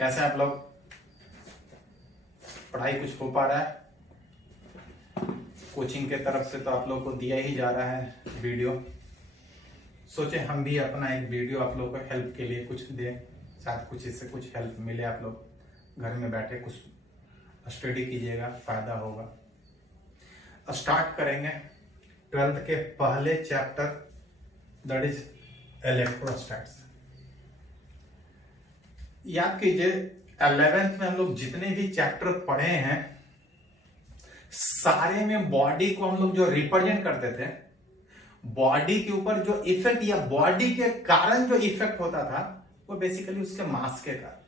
कैसे आप लोग? पढ़ाई कुछ हो पा रहा है? कोचिंग के तरफ से तो आप लोग को दिया ही जा रहा है वीडियो। सोचे हम भी अपना एक वीडियो आप लोगों को हेल्प के लिए कुछ दें, शायद कुछ इससे कुछ हेल्प मिले। आप लोग घर में बैठे कुछ स्टडी कीजिएगा, फायदा होगा। स्टार्ट करेंगे 12th के पहले चैप्टर, दैट इज इलेक्ट्रोस्टैट्स। याद कीजिए 11th में हम लोग जितने भी चैप्टर पढ़े हैं सारे में बॉडी को हम लोग जो रिप्रेजेंट करते थे, बॉडी के ऊपर जो इफेक्ट या बॉडी के कारण जो इफेक्ट होता था वो बेसिकली उसके मास के कारण।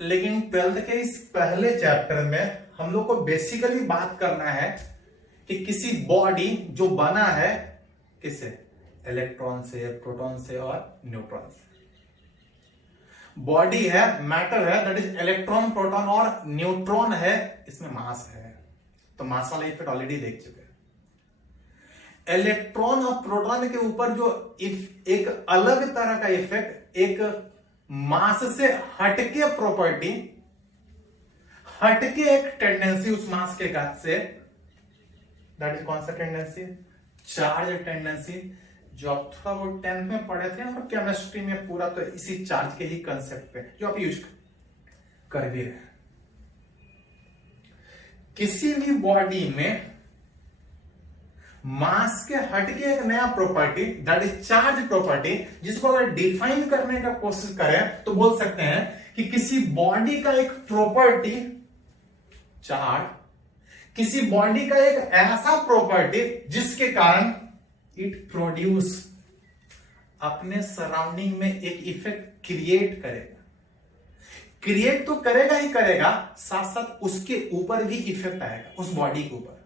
लेकिन 12th के इस पहले चैप्टर में हम लोग को बेसिकली बात करना है कि किसी बॉडी जो बना है किससे? इलेक्ट्रॉन से, प्रोटॉन से और न्यूट्रॉन से। बॉडी है, मैटर है, दैट इज इलेक्ट्रॉन, प्रोटॉन और न्यूट्रॉन है, इसमें मास है। तो मास वाला इफेक्ट ऑलरेडी देख चुके हैं। इलेक्ट्रॉन और प्रोटॉन के ऊपर जो एक अलग तरह का इफेक्ट, एक मास से हटके प्रॉपर्टी, हटके एक टेंडेंसी उस मास के कारण से, दैट इज कौन सा टेंडेंसी? चार्ज टेंडेंसी, जो आप थोड़ा वो 10th में पढ़े थे और केमिस्ट्री में पूरा तो इसी चार्ज के ही कंसेप्ट पे जो आप यूज कर भी रहे। किसी भी बॉडी में मास के हटके एक नया property, that is charge property, जिसको अगर डिफाइन करने का कोशिश करें तो बोल सकते हैं कि किसी बॉडी का एक प्रॉपर्टी चार्ज, किसी बॉडी का एक ऐसा प्रॉपर्टी जिसके कारण इट प्रोड्यूस अपने सराउंडिंग में एक इफेक्ट क्रिएट करेगा। क्रिएट तो करेगा ही करेगा, साथ साथ उसके ऊपर भी इफेक्ट आएगा, उस बॉडी के ऊपर,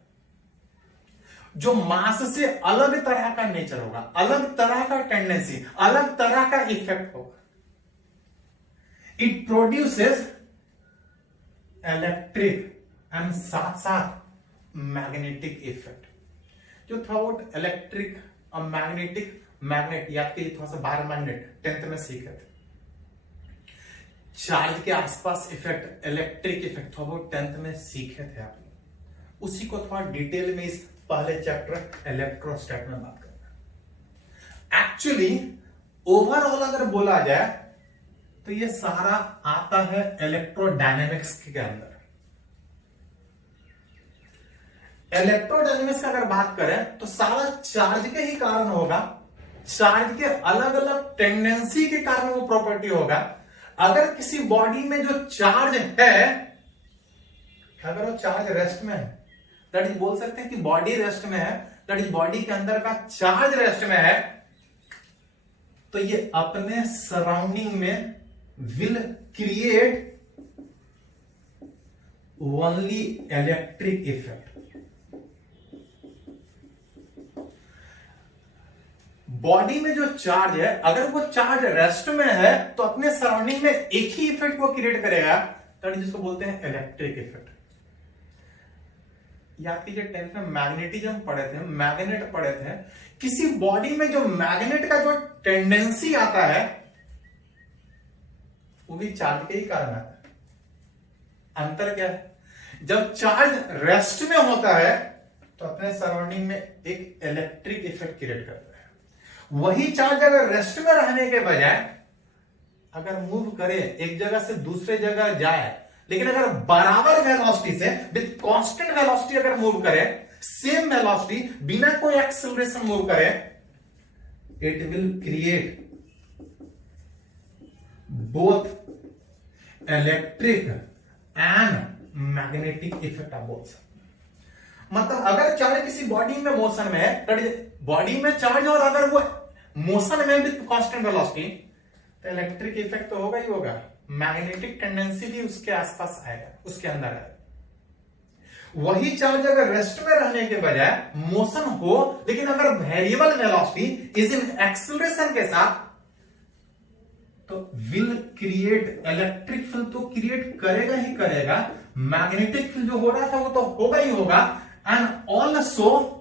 जो मास से अलग तरह का नेचर होगा, अलग तरह का टेंडेंसी, अलग तरह का इफेक्ट होगा। इट प्रोड्यूसेस इलेक्ट्रिक एंड साथ साथ मैग्नेटिक इफेक्ट। जो था वो इलेक्ट्रिक और मैग्नेट याद कीजिए, थोड़ा सा बाहर मैग्नेट 10th में सीखे थे। चार्ज के आसपास इफेक्ट, इलेक्ट्रिक इफेक्ट थोड़ा बहुत 10th में सीखे थे आप लोग। उसी को थोड़ा डिटेल में इस पहले चैप्टर इलेक्ट्रोस्टैट में बात करना। एक्चुअली ओवरऑल अगर बोला जाए तो ये सारा आता है इलेक्ट्रोडायनेमिक्स के अंदर। इलेक्ट्रोडायनेमिक्स का अगर बात करें तो सारा चार्ज के ही कारण होगा, चार्ज के अलग अलग टेंडेंसी के कारण वो प्रॉपर्टी होगा। अगर किसी बॉडी में जो चार्ज है, अगर वो चार्ज रेस्ट में है, दैट इज बोल सकते हैं कि बॉडी रेस्ट में है, दैट इज बॉडी के अंदर का चार्ज रेस्ट में है, तो ये अपने सराउंडिंग में will create only electric effect. Body में जो चार्ज है, अगर वो चार्ज रेस्ट में है तो अपने सराउंडिंग में एक ही इफेक्ट वो क्रिएट करेगा, दैट जिसको बोलते हैं इलेक्ट्रिक इफेक्ट। याद कीजिए 10th में मैग्नेटिज्म पढ़े थे, मैग्नेट पढ़े थे। किसी बॉडी में जो मैग्नेट का जो टेंडेंसी आता है वो भी चार्ज के ही कारण आता है। अंतर क्या है? जब चार्ज रेस्ट में होता है तो अपने सराउंडिंग में एक इलेक्ट्रिक इफेक्ट क्रिएट करता है। वही चार्ज अगर रेस्ट में रहने के बजाय अगर मूव करे, एक जगह से दूसरे जगह जाए, लेकिन अगर बराबर वेलोसिटी से, विद कांस्टेंट वेलोसिटी अगर मूव करे, सेम वेलोसिटी, बिना कोई एक्सेलरेशन मूव करे, it will create both electric and magnetic effect. आप बोल सकते, मतलब अगर चार्ज किसी बॉडी में मोशन में है, बॉडी में चार्ज, और अगर वो मोशन में विद कांस्टेंट वेलोसिटी, तो इलेक्ट्रिक इफेक्ट तो होगा ही होगा, मैग्नेटिक टेंडेंसी भी उसके आसपास आएगा, उसके अंदर आएगा। वही चार्ज अगर रेस्ट में रहने के बजाय मोशन हो, लेकिन अगर variable velocity is in acceleration के साथ, तो विल क्रिएट इलेक्ट्रिक फील्ड, तो क्रिएट करेगा ही करेगा। मैग्नेटिक फील्ड जो हो रहा था वो तो होगा ही होगा, and also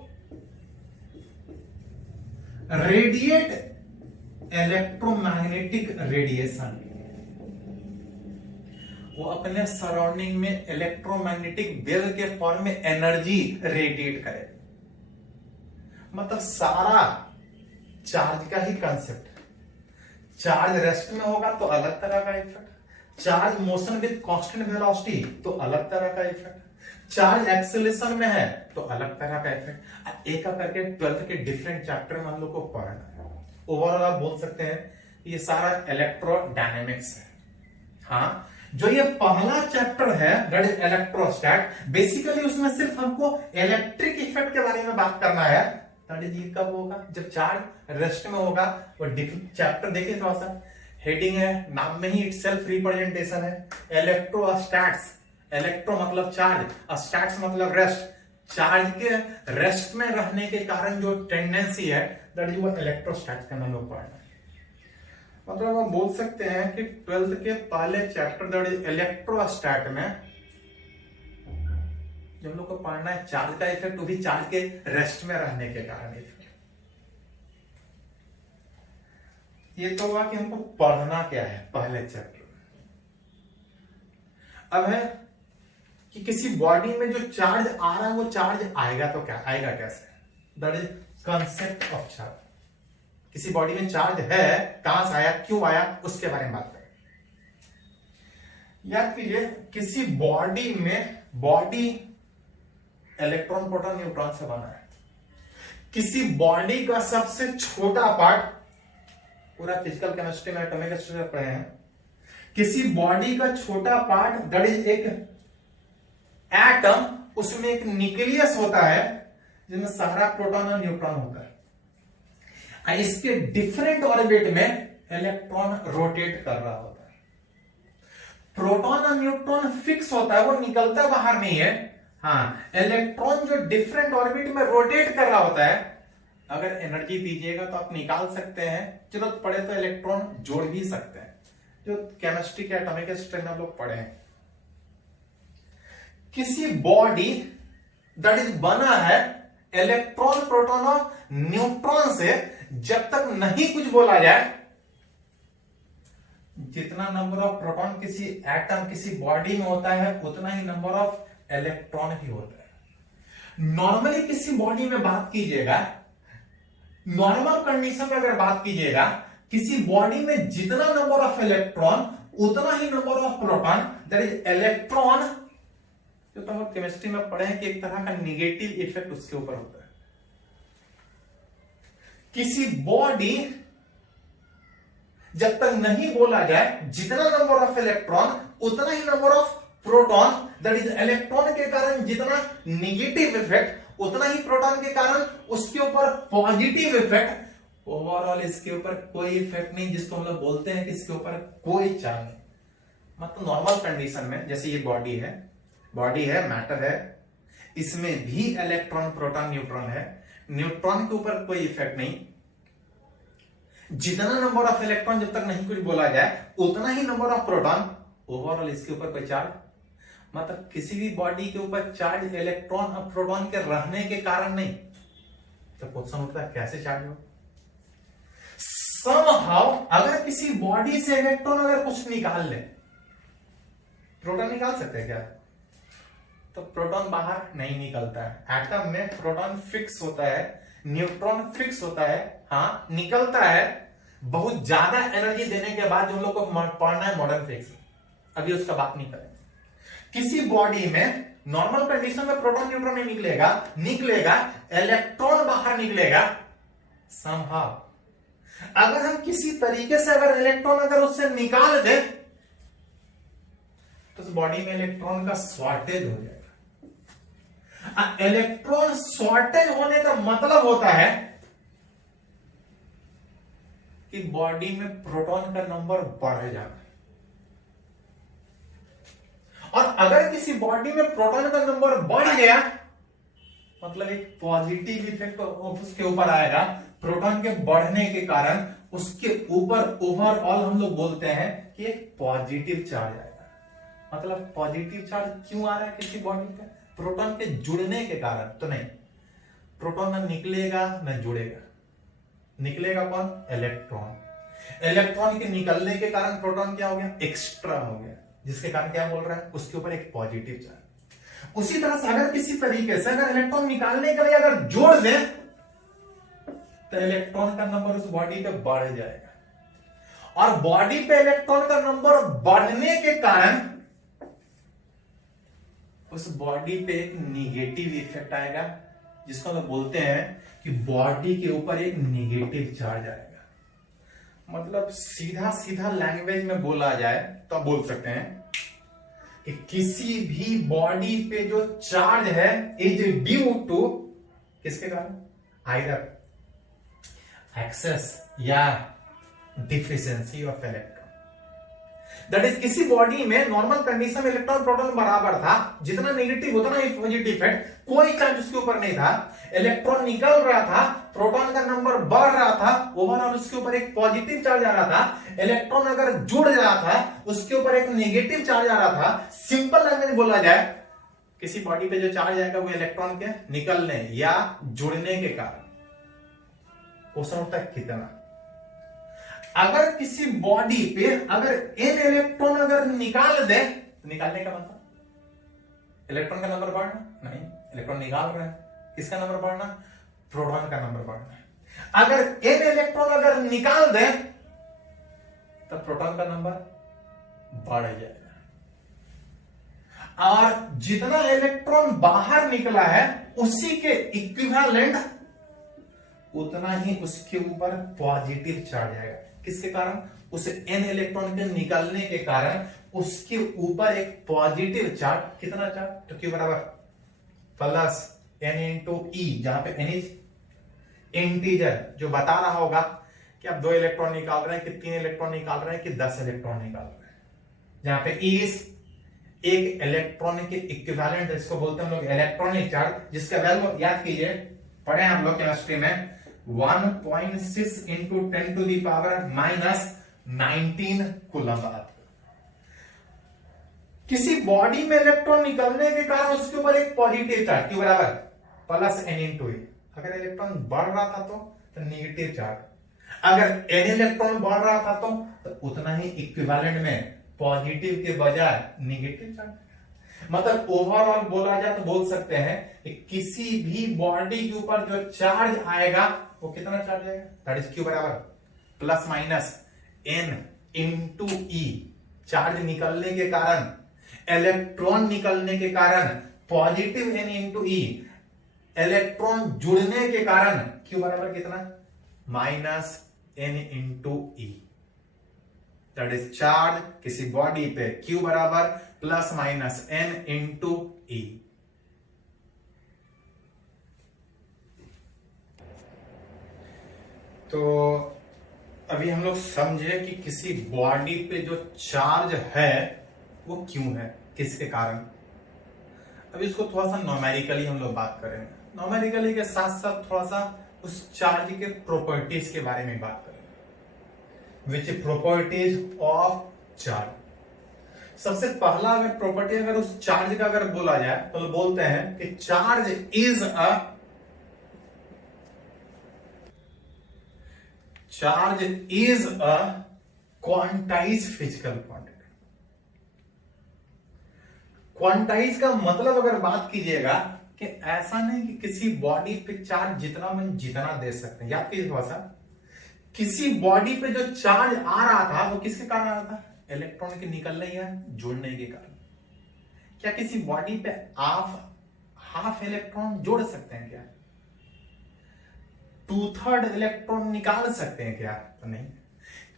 radiate electromagnetic radiation, वो अपने सराउंडिंग में इलेक्ट्रोमैग्नेटिक वेव के फॉर्म में एनर्जी रेडिएट करे। मतलब सारा चार्ज का ही कंसेप्ट। चार्ज रेस्ट में होगा तो अलग तरह का effect, charge motion with constant velocity तो अलग तरह का इफेक्ट, चार्ज एक्सेलरेशन में है तो अलग तरह का इफेक्ट। एक करके 12th के डिफरेंट चैप्टर में हम लोग को पढ़ना है। ओवरऑल आप बोल सकते हैं ये सारा इलेक्ट्रोडायनेमिक्स है। हाँ, जो ये पहला चैप्टर है दैट इज इलेक्ट्रोस्टैट, बेसिकली उसमें सिर्फ हमको इलेक्ट्रिक इफेक्ट के बारे में बात करना है। दैट इज ये कब होगा, जब चार्ज रेस्ट में होगा। वो चैप्टर देखिए थोड़ा सा, हेडिंग है, नाम में ही इटसेल्फ रिप्रेजेंटेशन है। इलेक्ट्रोस्टैट्स, इलेक्ट्रो मतलब चार्ज, स्टैट्स मतलब रेस्ट। चार्ज के रेस्ट में रहने के कारण जो टेंडेंसी है दैट इज वो इलेक्ट्रोस्टैट्स का हम लोग पढ़ना है। मतलब हम बोल सकते हैं कि 12th के पहले चैप्टर दैट इज इलेक्ट्रोस्टैट में जो हम लोग को पढ़ना है चार्ज का इफेक्ट, वो भी चार्ज के रेस्ट में रहने के कारण इफेक्ट। ये तो हुआ कि हमको पढ़ना क्या है पहले चैप्टर। अब है कि किसी बॉडी में जो चार्ज आ रहा है वो चार्ज आएगा तो क्या आएगा, कैसे, that is concept of charge. किसी बॉडी में चार्ज है, कहां से आया, क्यों आया, उसके बारे में बात करें। याद कीजिए, किसी बॉडी में, बॉडी इलेक्ट्रॉन प्रोटॉन न्यूट्रॉन से बना है। किसी बॉडी का सबसे छोटा पार्ट, पूरा फिजिकल केमिस्ट्री में एटॉमिक स्ट्रक्चर पढ़े हैं, किसी बॉडी का छोटा पार्ट दैट इज एक एटम, उसमें एक न्यूक्लियस होता है जिसमें सारा प्रोटॉन और न्यूट्रॉन होता है। इसके डिफरेंट ऑर्बिट में इलेक्ट्रॉन रोटेट कर रहा होता है। प्रोटॉन और न्यूट्रॉन फिक्स होता है, वो निकलता बाहर नहीं है। हाँ, इलेक्ट्रॉन जो डिफरेंट ऑर्बिट में रोटेट कर रहा होता है, अगर एनर्जी दीजिएगा तो आप निकाल सकते हैं, जरूरत पड़े तो इलेक्ट्रॉन जोड़ भी सकते हैं, जो केमिस्ट्री के एटॉमिक स्ट्रक्चर में हम लोग पढ़े हैं। किसी बॉडी दैट इज बना है इलेक्ट्रॉन, प्रोटॉन और न्यूट्रॉन से, जब तक नहीं कुछ बोला जाए, जितना नंबर ऑफ प्रोटॉन किसी एटम, किसी बॉडी में होता है, उतना ही नंबर ऑफ इलेक्ट्रॉन ही होता है। नॉर्मली किसी बॉडी में बात कीजिएगा, नॉर्मल कंडीशन में अगर बात कीजिएगा, किसी बॉडी में जितना नंबर ऑफ इलेक्ट्रॉन उतना ही number of proton, that is electron, जो तो हम केमिस्ट्री में पढ़े हैं कि एक तरह का निगेटिव इफेक्ट उसके ऊपर होता है। किसी बॉडी जब तक नहीं बोला जाए, जितना नंबर ऑफ इलेक्ट्रॉन उतना ही number of proton, that is electron के कारण जितना निगेटिव इफेक्ट उतना ही प्रोटॉन के कारण उसके ऊपर पॉजिटिव इफेक्ट। ओवरऑल इसके ऊपर कोई इफेक्ट नहीं, जिसको हम लोग बोलते हैं कि इसके ऊपर कोई चार्ज नहीं। मतलब नॉर्मल कंडीशन में, जैसे ये बॉडी है, मैटर है, इसमें भी इलेक्ट्रॉन, प्रोटॉन, न्यूट्रॉन है। न्यूट्रॉन के ऊपर कोई इफेक्ट नहीं। जितना नंबर ऑफ इलेक्ट्रॉन जब तक नहीं कुछ बोला जाए, उतना ही नंबर ऑफ प्रोटॉन। ओवरऑल इसके ऊपर कोई चार्ज, मतलब किसी भी बॉडी के ऊपर चार्ज इलेक्ट्रॉन और प्रोटॉन के रहने के कारण नहीं। तो क्वेश्चन उठता है कैसे चार्ज हो। समहाउ अगर किसी बॉडी से इलेक्ट्रॉन अगर कुछ निकाल ले, प्रोटॉन निकाल सकते हैं क्या? तो प्रोटॉन बाहर नहीं निकलता है। एटम में प्रोटॉन फिक्स होता है, न्यूट्रॉन फिक्स होता है, हाँ निकलता है बहुत ज्यादा एनर्जी देने के बाद, जो हम लोग को पढ़ना है मॉडर्न फिजिक्स, अभी उसका बात नहीं करेंगे। किसी बॉडी में नॉर्मल कंडीशन में प्रोटॉन न्यूट्रॉन नहीं निकलेगा, इलेक्ट्रॉन बाहर निकलेगा। समहाउ अगर हम किसी तरीके से अगर इलेक्ट्रॉन अगर उससे निकाल दे, तो उस बॉडी में इलेक्ट्रॉन का शॉर्टेज हो जाएगा। इलेक्ट्रॉन शॉर्टेज होने का मतलब होता है कि बॉडी में प्रोटॉन का नंबर बढ़ जाना। और अगर किसी बॉडी में प्रोटॉन का नंबर बढ़ गया, मतलब एक पॉजिटिव इफेक्ट उसके ऊपर आएगा प्रोटॉन के बढ़ने के कारण। उसके ऊपर ओवरऑल हम लोग बोलते हैं कि एक पॉजिटिव चार्ज आएगा। मतलब पॉजिटिव चार्ज क्यों आ रहा है किसी बॉडी पे? प्रोटॉन के जुड़ने के कारण तो नहीं। प्रोटॉन ना निकलेगा ना जुड़ेगा। निकलेगा कौन? इलेक्ट्रॉन। इलेक्ट्रॉन के निकलने के कारण प्रोटॉन क्या हो गया, एक्स्ट्रा हो गया, जिसके कारण क्या बोल रहा है, उसके ऊपर एक पॉजिटिव चार्ज। उसी तरह से अगर किसी तरीके से अगर इलेक्ट्रॉन निकालने के लिए अगर जोड़ दें तो इलेक्ट्रॉन का नंबर उस बॉडी पे बढ़ जाएगा, और बॉडी पे इलेक्ट्रॉन का नंबर बढ़ने के कारण उस बॉडी पे एक निगेटिव इफेक्ट आएगा, जिसको हम बोलते हैं कि बॉडी के ऊपर एक निगेटिव चार्ज आएगा। मतलब सीधा सीधा लैंग्वेज में बोला जाए तो आप बोल सकते हैं कि किसी भी बॉडी पे जो चार्ज है इज ड्यू टू किसके कारण, आइदर एक्सेस या deficiency of electron. That is किसी बॉडी में नॉर्मल कंडीशन में इलेक्ट्रॉन प्रोटॉन बराबर था, जितना नेगेटिव उतना ही पॉजिटिव इफेक्ट, कोई चार्ज उसके ऊपर नहीं था, इलेक्ट्रॉन निकल रहा था, प्रोटॉन का नंबर बढ़ रहा था, ओवरऑल उसके ऊपर एक पॉजिटिव चार्ज आ रहा था। इलेक्ट्रॉन अगर जुड़ रहा था उसके ऊपर एक नेगेटिव चार्ज आ रहा था। सिंपल लैंग्वेज बोला जाए, किसी बॉडी पे जो चार्ज आएगा वो इलेक्ट्रॉन के निकलने या जुड़ने के कारण। क्वेश्चन होता है कितना, अगर किसी बॉडी पे अगर n इलेक्ट्रॉन अगर निकाल दे, निकालने का मतलब इलेक्ट्रॉन का नंबर बढ़ना नहीं, इलेक्ट्रॉन निकाल रहे हैं, किसका नंबर बढ़ना, प्रोटॉन का नंबर बढ़ना। अगर n इलेक्ट्रॉन अगर निकाल दे तो प्रोटॉन का नंबर बढ़ जाएगा, और जितना इलेक्ट्रॉन बाहर निकला है उसी के इक्विवेलेंट उतना ही उसके ऊपर पॉजिटिव चार्ज आएगा। किसके कारण, उस n इलेक्ट्रॉन के निकलने के कारण उसके ऊपर एक पॉजिटिव चार्ज, कितना चार्ज, तो क्यू बराबर प्लस n इंटू ई, जहां पे n इज इंटीजर, जो बता रहा होगा कि आप 2 इलेक्ट्रॉन निकाल रहे हैं कि 3 इलेक्ट्रॉन निकाल रहे हैं कि 10 इलेक्ट्रॉन निकाल रहे हैं, जहां पे ई इज एक इलेक्ट्रॉन के इक्विवेलेंट, जिसको बोलते हैं हम लोग इलेक्ट्रॉनिक चार्ज, जिसका वैल्यू याद कीजिए, पढ़े हम लोग केमिस्ट्री में 1.6 into 10 to the power minus 19 coulomb. किसी बॉडी में इलेक्ट्रॉन निकलने के कारण उसके ऊपर एक पॉजिटिव चार्ज, क्यू बराबर प्लस n इंटू ई। अगर इलेक्ट्रॉन बढ़ रहा था तो नेगेटिव चार्ज, अगर n इलेक्ट्रॉन बढ़ रहा था तो उतना ही इक्विवेलेंट में पॉजिटिव के बजाय नेगेटिव चार्ज। मतलब ओवरऑल बोला जाए तो बोल सकते हैं कि किसी भी बॉडी के ऊपर जो चार्ज आएगा वो कितना चार्ज आएगा, दैट इज क्यू बराबर प्लस माइनस n इंटू ई। चार्ज निकलने के कारण, इलेक्ट्रॉन निकलने के कारण पॉजिटिव n इंटू ई, इलेक्ट्रॉन जुड़ने के कारण क्यू बराबर कितना, minus n into E. That is charge किसी बॉडी पे क्यू बराबर प्लस माइनस n इंटू ई। तो अभी हम लोग समझे कि किसी बॉडी पे जो चार्ज है वो क्यों है, किसके कारण। अभी इसको थोड़ा सा न्यूमेरिकली हम लोग बात करेंगे, न्यूमेरिकली के साथ साथ थोड़ा सा उस चार्ज के प्रॉपर्टीज के बारे में बात करेंगे, विच प्रॉपर्टीज ऑफ चार्ज। सबसे पहला अगर प्रॉपर्टी अगर उस चार्ज का अगर बोला जाए तो बोलते हैं कि charge is a quantize physical quantity. Quantize का मतलब अगर बात कीजिएगा कि ऐसा नहीं कि किसी बॉडी पे चार्ज जितना मन जितना दे सकते हैं, याद कीजिए थोड़ा सा, किसी बॉडी पे जो चार्ज आ रहा था वो किसके कारण आ रहा था, इलेक्ट्रॉन के निकलने या जुड़ने के कारण। क्या किसी बॉडी पे आप हाफ इलेक्ट्रॉन जोड़ सकते हैं क्या, 2/3 इलेक्ट्रॉन निकाल सकते हैं क्या, तो नहीं।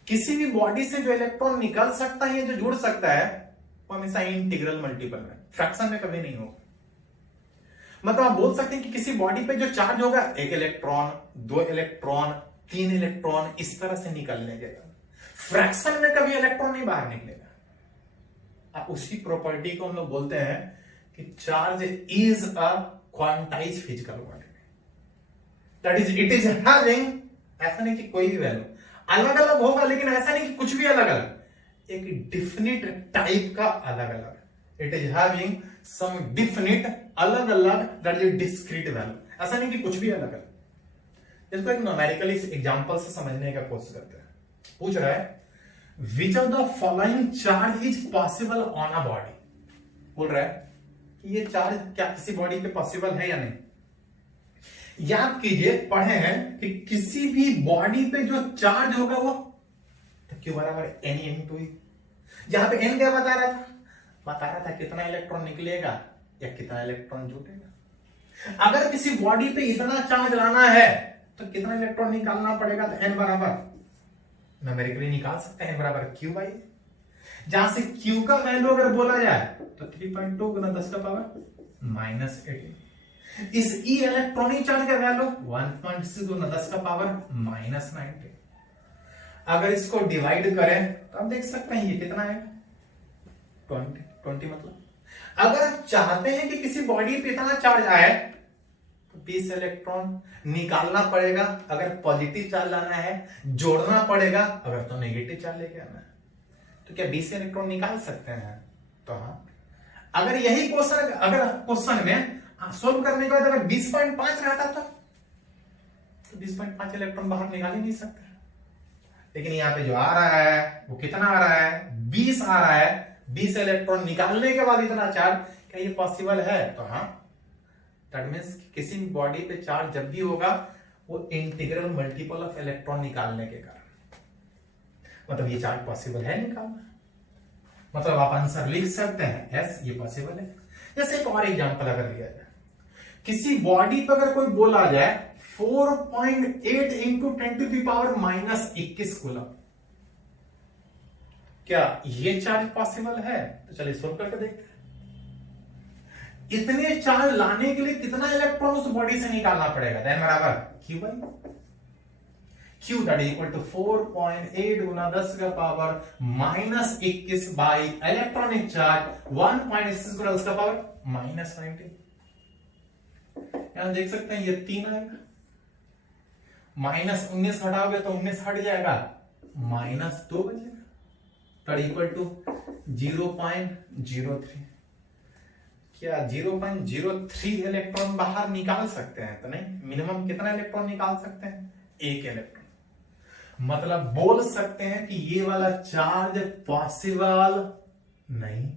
किसी भी बॉडी से जो इलेक्ट्रॉन निकल सकता है, जो जुड़ सकता है, वो हमेशा इंटीग्रल मल्टीपल में, फ्रैक्शन में कभी नहीं होगा। मतलब आप बोल सकते हैं कि किसी बॉडी पे जो चार्ज होगा 1 इलेक्ट्रॉन, 2 इलेक्ट्रॉन, 3 इलेक्ट्रॉन, इस तरह से निकलने के बाद फ्रैक्शन में कभी इलेक्ट्रॉन नहीं बाहर निकलेगा। अब उसी प्रॉपर्टी को हम लोग बोलते हैं कि charge is a quantize physical quantity, that is it is having, ऐसा नहीं कि कोई भी वैल्यू अलग अलग होगा, लेकिन ऐसा नहीं कि कुछ भी अलग अलग, एक डिफिनिट टाइप का अलग अलग, it is having some definite अलग अलग, दैट इज डिस्क्रीट वैल्यू, ऐसा नहीं कि कुछ भी अलग अलग। इसको एक न्यूमेरिकली एग्जांपल से समझने का कोशिश करते हैं। पूछ रहा है which of the following charge is possible on a body. बोल रहा है कि ये चार्ज क्या किसी बॉडी पे पॉसिबल है या नहीं। याद कीजिए पढ़े हैं कि किसी भी बॉडी पे जो चार्ज होगा वो तो क्यू बराबर एन इंटू ई। यहां पे एन क्या बता रहा था कितना इलेक्ट्रॉन निकलेगा या कितना इलेक्ट्रॉन जुटेगा। अगर किसी बॉडी पे इतना चार्ज लाना है तो कितना इलेक्ट्रॉन निकालना पड़ेगा, तो एन बराबर न्यूमेरिकली निकाल सकते हैं, एन बराबर क्यू बाई। जहां से क्यू का वैल्यू अगर बोला जाए तो 3.2 गुना 10 का पावर माइनस 18। इस ई इलेक्ट्रॉनिक चार्ज का वैल्यू 1.6 गुना 10 का पावर माइनस 19। अगर इसको डिवाइड करें तो आप देख सकते हैं ये कितना है 20 मतलब। अगर आप चाहते हैं कि किसी बॉडी पे इतना चार्ज आए तो 20 इलेक्ट्रॉन निकालना पड़ेगा। अगर पॉजिटिव चार्ज लाना है जोड़ना पड़ेगा, अगर तो नेगेटिव चार्ज लेके आना है तो क्या 20 इलेक्ट्रॉन निकाल सकते हैं? तो हाँ, अगर यही क्वेश्चन अगर क्वेश्चन में सोल्व करने के बाद अगर 20.5 रहता तो 20.5 इलेक्ट्रॉन बाहर निकाल ही नहीं सकते। लेकिन यहां पे जो आ रहा है वो कितना आ रहा है 20 आ रहा है। 20 इलेक्ट्रॉन निकालने के बाद इतना चार्ज, क्या ये पॉसिबल है? तो हाँ, दैट मींस किसी भी बॉडी पे चार्ज जब भी होगा वो इंटीग्रल मल्टीपल ऑफ इलेक्ट्रॉन निकालने के कारण, मतलब ये चार्ज पॉसिबल है निकालना। मतलब आप आंसर लिख सकते हैं यस ये पॉसिबल है। जैसे एक और एग्जांपल अगर लिया जाए, किसी बॉडी पर अगर कोई बोला जाए 4.8 into 10 to the power minus 21 coulomb, क्या ये चार्ज पॉसिबल है? तो चलिए सोल्व करके देखते हैं। इतने चार्ज लाने के लिए कितना इलेक्ट्रॉन उस बॉडी से निकालना पड़ेगा? देन बराबर Q by Q that is equal to 4.8 गुना 10 का power minus 21 by electronic charge 1.6 गुना 10 का पावर माइनस 19। यहां देख सकते हैं ये 3 आएगा, माइनस 19 हटाओगे तो 19 हट जाएगा, माइनस 2 बचेगा, दैट इक्वल टू 0.03। क्या 0.03 इलेक्ट्रॉन बाहर निकाल सकते हैं? तो नहीं, मिनिमम कितना इलेक्ट्रॉन निकाल सकते हैं? 1 इलेक्ट्रॉन। मतलब बोल सकते हैं कि ये वाला चार्ज पॉसिबल नहीं।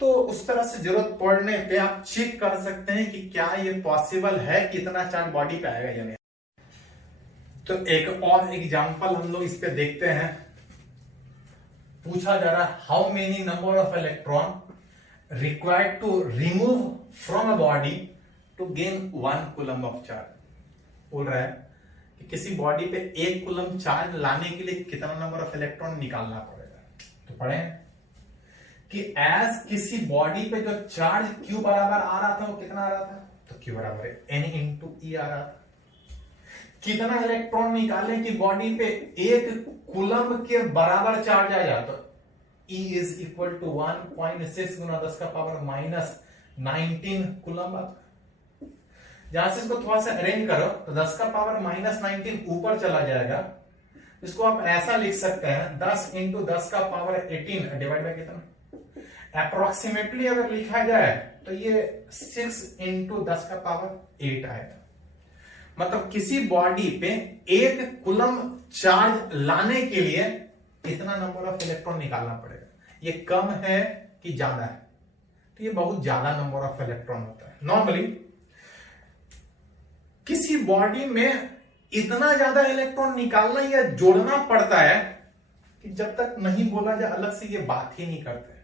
तो उस तरह से जरूरत पड़ने पे आप चेक कर सकते हैं कि क्या ये पॉसिबल है, कितना चार्ज बॉडी पे आएगा या नहीं। तो एक और एग्जांपल हम लोग इस पे देखते हैं। पूछा जा रहा है how many number of electron required to remove from a body to gain 1 coulomb of charge. बोल रहा है कि किसी बॉडी पे 1 कूलम चार्ज लाने के लिए कितना नंबर ऑफ इलेक्ट्रॉन निकालना पड़ेगा। तो पढ़े कि एज किसी बॉडी पे जो चार्ज क्यू बराबर आ रहा था वो कितना आ रहा था? तो क्यू बराबर एन इंटू ई आ रहा था। कितना इलेक्ट्रॉन निकाले कि बॉडी पे 1 कूलम के बराबर चार्ज आ जाए? तो E इज इक्वल टू 1.6 गुना 10 का पावर माइनस 19 कूलम। जहां से इसको थोड़ा सा अरेंज करो तो 10 का पावर माइनस 19 ऊपर चला जाएगा। इसको आप ऐसा लिख सकते हैं 10 इंटू 10 का पावर 18 डिवाइड बाय कितना, अप्रोक्सीमेटली अगर लिखा जाए तो ये 6 इंटू 10 का पावर 8 आएगा। मतलब किसी बॉडी पे 1 कूलम चार्ज लाने के लिए कितना नंबर ऑफ इलेक्ट्रॉन निकालना पड़ेगा। ये कम है कि ज्यादा है? तो ये बहुत ज्यादा नंबर ऑफ इलेक्ट्रॉन होता है। नॉर्मली किसी बॉडी में इतना ज्यादा इलेक्ट्रॉन निकालना या जोड़ना पड़ता है कि जब तक नहीं बोला जाए अलग से ये बात ही नहीं करते।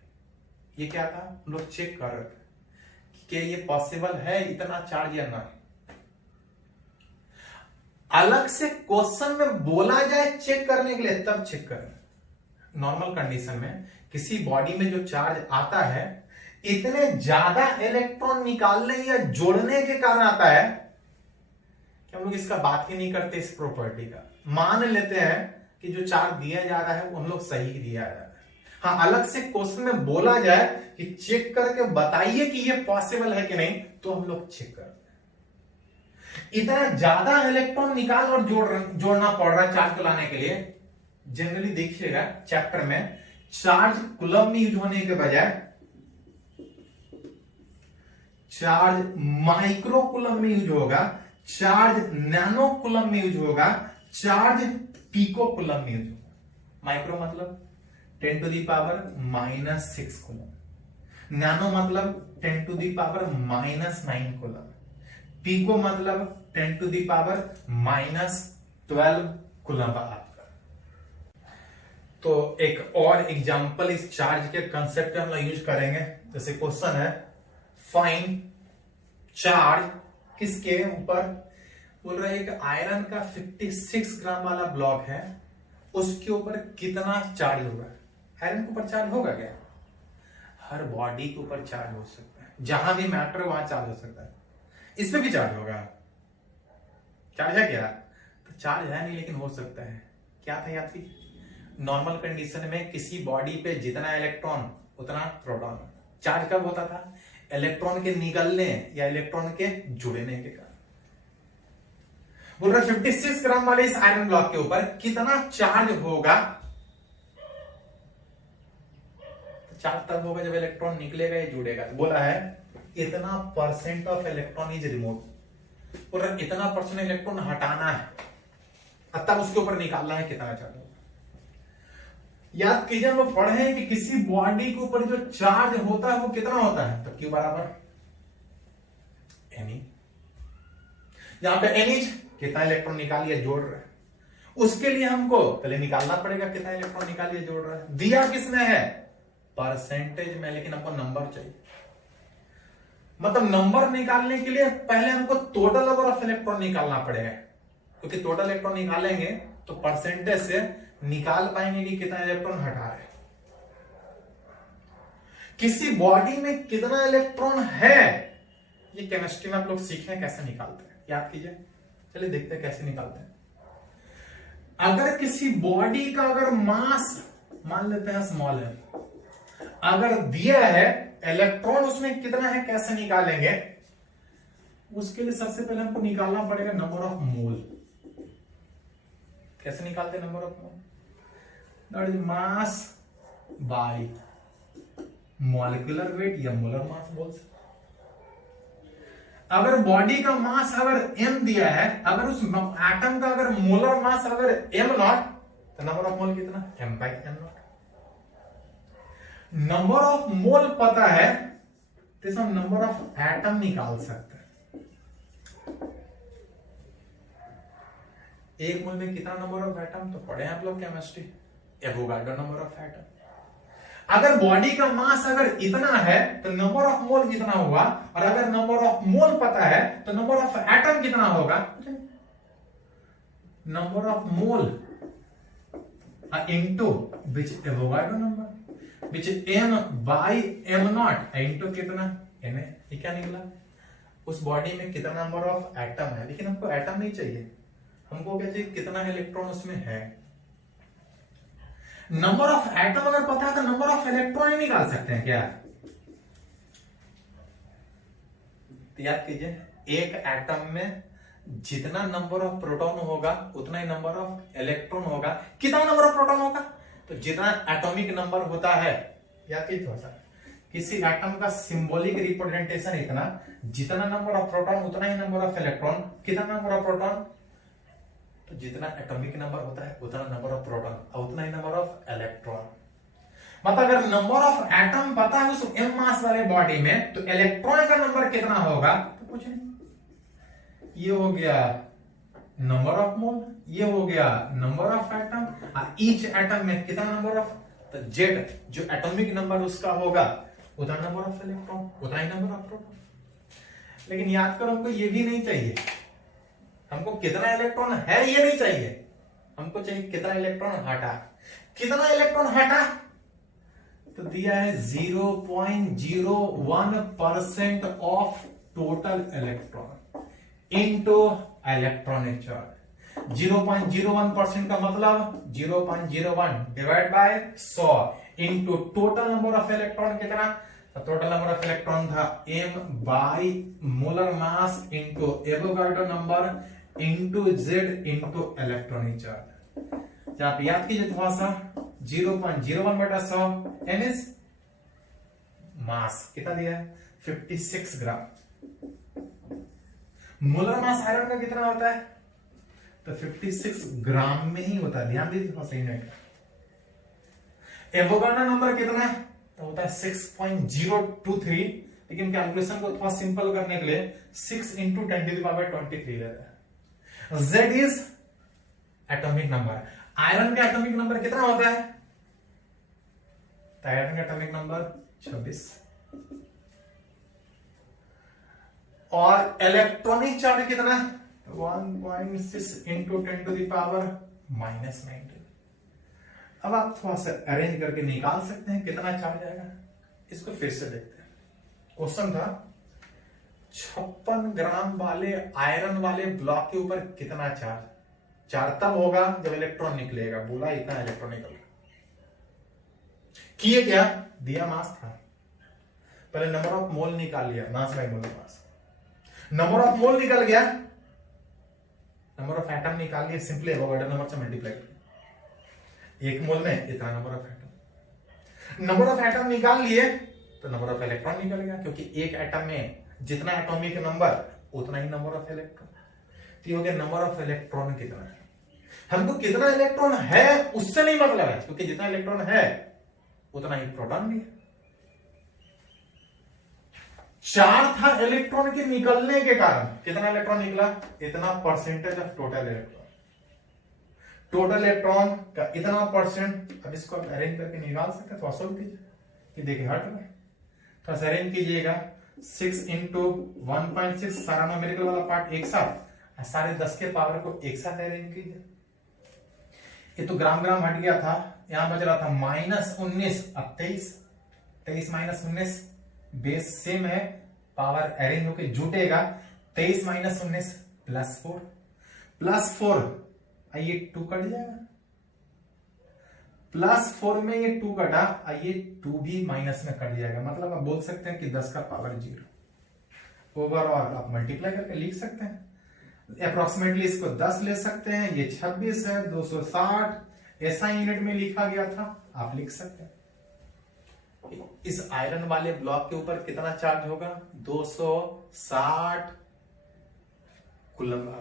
ये क्या था, हम लोग चेक कर रहे थे कि ये पॉसिबल है इतना चार्ज या नहीं। अलग से क्वेश्चन में बोला जाए चेक करने के लिए तब चेक करें। नॉर्मल कंडीशन में किसी बॉडी में जो चार्ज आता है इतने ज्यादा इलेक्ट्रॉन निकालने या जोड़ने के कारण आता है कि हम लोग इसका बात ही नहीं करते इस प्रॉपर्टी का। मान लेते हैं कि जो चार्ज दिया जा रहा है वो हम लोग सही दिया जा रहा है। हाँ, अलग से क्वेश्चन में बोला जाए कि चेक करके बताइए कि ये पॉसिबल है कि नहीं, तो हम लोग चेक करते हैं। इतना ज्यादा इलेक्ट्रॉन निकाल और जोड़ना पड़ रहा है चार्ज को लाने के लिए। जनरली देखिएगा चैप्टर में चार्ज कूलम में यूज होने के बजाय चार्ज माइक्रो कूलम में यूज होगा। चार्ज नैनो कूलम में यूज होगा, चार्ज पिको कूलम में यूज होगा। माइक्रो मतलब 10 to the power -6 coulomb, nano मतलब 10 to the power -9 coulomb, pico मतलब 10 टू दी पावर -12 कूलम आपका। तो एक और एग्जांपल इस चार्ज के कंसेप्ट पे हम लोग यूज करेंगे। जैसे क्वेश्चन है, फाइंड चार्ज किसके ऊपर, बोल रहे हैं कि आयरन का 56 ग्राम वाला ब्लॉक है, उसके ऊपर कितना चार्ज होगा। आयरन के ऊपर चार्ज होगा क्या? हर बॉडी के ऊपर चार्ज हो सकता है, जहां भी मैटर वहां चार्ज हो सकता है। इस पे भी चार्ज होगा, चार्ज है क्या? तो चार्ज है नहीं, लेकिन हो सकता है। क्या था याद की, नॉर्मल कंडीशन में किसी बॉडी पे जितना इलेक्ट्रॉन उतना प्रोटॉन। चार्ज कब होता था? इलेक्ट्रॉन के निकलने या इलेक्ट्रॉन के जुड़ने के कारण। बोल रहा 56 ग्राम वाले इस आयरन ब्लॉक के ऊपर कितना चार्ज होगा। तो चार्ज तब होगा जब इलेक्ट्रॉन निकलेगा या जुड़ेगा। तो बोला है इतना % ऑफ इलेक्ट्रॉन इज रिमूव, बोल रहा इतना % इलेक्ट्रॉन हटाना है, तब उसके ऊपर निकालना है कितना चार्ज होगा। याद कीजिए, हम लोग पढ़े हैं कि किसी बॉडी के ऊपर जो चार्ज होता है वो कितना होता है, तो Q बराबर N। यहां पे N कितना इलेक्ट्रॉन निकालिए जोड़ रहा है, उसके लिए हमको पहले निकालना पड़ेगा कितना इलेक्ट्रॉन निकालिए जोड़ रहा है। दिया किसमें है? परसेंटेज में, लेकिन हमको नंबर चाहिए। मतलब नंबर निकालने के लिए पहले हमको टोटल नंबर ऑफ इलेक्ट्रॉन निकालना पड़ेगा, क्योंकि टोटल इलेक्ट्रॉन निकालेंगे तो परसेंटेज से निकाल पाएंगे कि कितना इलेक्ट्रॉन हटा रहे हैं। किसी बॉडी में कितना इलेक्ट्रॉन है, ये केमिस्ट्री में आप लोग सीखे कैसे निकालते हैं, याद कीजिए। चलिए देखते हैं कैसे निकालते हैं। अगर किसी बॉडी का अगर मास मान लेते हैं स्मॉल है, अगर दिया है इलेक्ट्रॉन उसमें कितना है, कैसे निकालेंगे? उसके लिए सबसे पहले हमको निकालना पड़ेगा नंबर ऑफ मोल। कैसे निकालते हैं number of mole? That is mass by molecular weight या मोलर मास बोल सकते। अगर बॉडी का मास अगर m दिया है, अगर उस एटम का अगर मोलर मास अगर m0, तो नंबर ऑफ मोल कितना? m/m0। नंबर ऑफ मोल पता है तो हम नंबर ऑफ एटम निकाल सकते हैं। एक मोल में कितना नंबर ऑफ एटम, तो पढ़े आप लोग chemistry, Avogadro number of atom. अगर बॉडी का मास अगर इतना है तो नंबर ऑफ मोल कितना होगा, और अगर नंबर ऑफ मोल पता है तो नंबर ऑफ एटम कितना होगा। Number of mole into which Avogadro number which m/m0 into कितना n। ये क्या निकला? उस बॉडी में कितना नंबर ऑफ एटम है, लेकिन हमको एटम नहीं चाहिए, हमको क्या चाहिए? कितना इलेक्ट्रॉन उसमें है। नंबर ऑफ एटम अगर पता है तो नंबर ऑफ इलेक्ट्रॉन ही निकाल सकते हैं क्या? तो याद कीजिए, एक एटम में जितना नंबर ऑफ प्रोटॉन होगा उतना ही नंबर ऑफ इलेक्ट्रॉन होगा। कितना नंबर ऑफ प्रोटॉन होगा? तो जितना एटॉमिक नंबर होता है, याद कीजिए थोड़ा सा, किसी एटम का सिंबॉलिक रिप्रेजेंटेशन इतना, जितना नंबर ऑफ प्रोटॉन उतना ही नंबर ऑफ इलेक्ट्रॉन। कितना नंबर ऑफ प्रोटॉन? तो जितना एटॉमिक नंबर होता है उतना नंबर ऑफ प्रोटॉन और उतना ही नंबर ऑफ इलेक्ट्रॉन। मतलब अगर नंबर ऑफ एटम पता है उस m मास वाले बॉडी में, तो इलेक्ट्रॉन का नंबर कितना होगा? तो कुछ नहीं, ये हो गया नंबर ऑफ मोल, ये हो गया नंबर ऑफ एटम, और ईच एटम में कितना नंबर ऑफ, तो जेड जो एटॉमिक नंबर उसका होगा उतना नंबर ऑफ इलेक्ट्रॉन, उतना ही नंबर ऑफ प्रोटॉन। लेकिन याद करो, हमको ये भी नहीं चाहिए, हमको कितना इलेक्ट्रॉन है ये नहीं चाहिए, हमको चाहिए कितना इलेक्ट्रॉन हटा। कितना इलेक्ट्रॉन हटा? तो दिया है 0.01% of total electron into electronic charge. 0.01% का मतलब 0.01 divide by 100 into total number of electron कितना? टोटल नंबर ऑफ इलेक्ट्रॉन था m by molar mass into Avogadro number into z into electronic charge. आप याद कीजिए थोड़ा सा, 0.01/100 n इज मास, कितना दिया है? 56 ग्राम। मोलर मास आयरन का कितना होता है? तो 56 ग्राम में ही होता है, ध्यान दीजिए सही नहीं। एवोगाड्रो नंबर कितना है? तो होता है 6.023, लेकिन कैलकुलेशन को थोड़ा सिंपल करने के लिए 6 × 10⁻23 लेते हैं। Z is atomic number. Iron का एटॉमिक नंबर कितना होता है? तो आयरन का एटॉमिक नंबर 26। और इलेक्ट्रॉनिक चार्ज कितना? 1.6 × 10⁻⁻⁹। अब आप थोड़ा सा अरेंज करके निकाल सकते हैं कितना चार्ज आएगा। इसको फिर से देखते हैं। क्वेश्चन था 56 ग्राम वाले आयरन वाले ब्लॉक के ऊपर कितना चार्ज तब होगा जब इलेक्ट्रॉन निकलेगा। बोला इतना इलेक्ट्रॉन निकल किए क्या? दिया मास था, पहले नंबर ऑफ मोल निकाल लिया, mass by molar mass. Number of mole निकल गया, नंबर ऑफ एटम निकाल लिए, सिंपली एवोगाड्रो नंबर से मल्टीप्लाई कर। एक मोल में इतना number of atom. Number of atom निकाल लिए तो नंबर ऑफ इलेक्ट्रॉन निकल गया, क्योंकि एक एटम में जितना एटॉमिक नंबर उतना ही नंबर ऑफ इलेक्ट्रॉन। तो हो गया नंबर ऑफ इलेक्ट्रॉन कितना है। हमको कितना इलेक्ट्रॉन है उससे नहीं मतलब है, क्योंकि जितना इलेक्ट्रॉन है उतना ही प्रोटॉन भी है। 4 था इलेक्ट्रॉन के निकलने के कारण, कितना इलेक्ट्रॉन निकला? इतना percentage of total electron. Total electron का इतना परसेंट। अब इसको अरेंज करके निकाल सकते हैं, थोड़ा सोल्व कीजिए कि देखिए हट रहा है। थोड़ा सा अरेंज कीजिएगा। 6 × 1.6 सारा न्यूमेरिकल वाला पार्ट एक साथ, सारे 10 के पावर को एक साथ अरेंज कीजिए। ये तो ग्राम ग्राम हट गया था, यहां बच रहा था -19 अब 23 -19 बेस सेम है, पावर अरेंज होके जुटेगा। 23 - 19 +4 ये 2 कट जाएगा। +4 में ये 2 कटा, ये 2 भी माइनस में कट जाएगा। मतलब आप बोल सकते हैं कि 10 का पावर 0 ओवरऑल आप मल्टीप्लाई करके लिख सकते हैं। अप्रोक्सीमेटली इसको 10 ले सकते हैं, ये 26 है, 260 ऐसा यूनिट में लिखा गया था, आप लिख सकते हैं। इस आयरन वाले ब्लॉक के ऊपर कितना चार्ज होगा? 260 कूलम।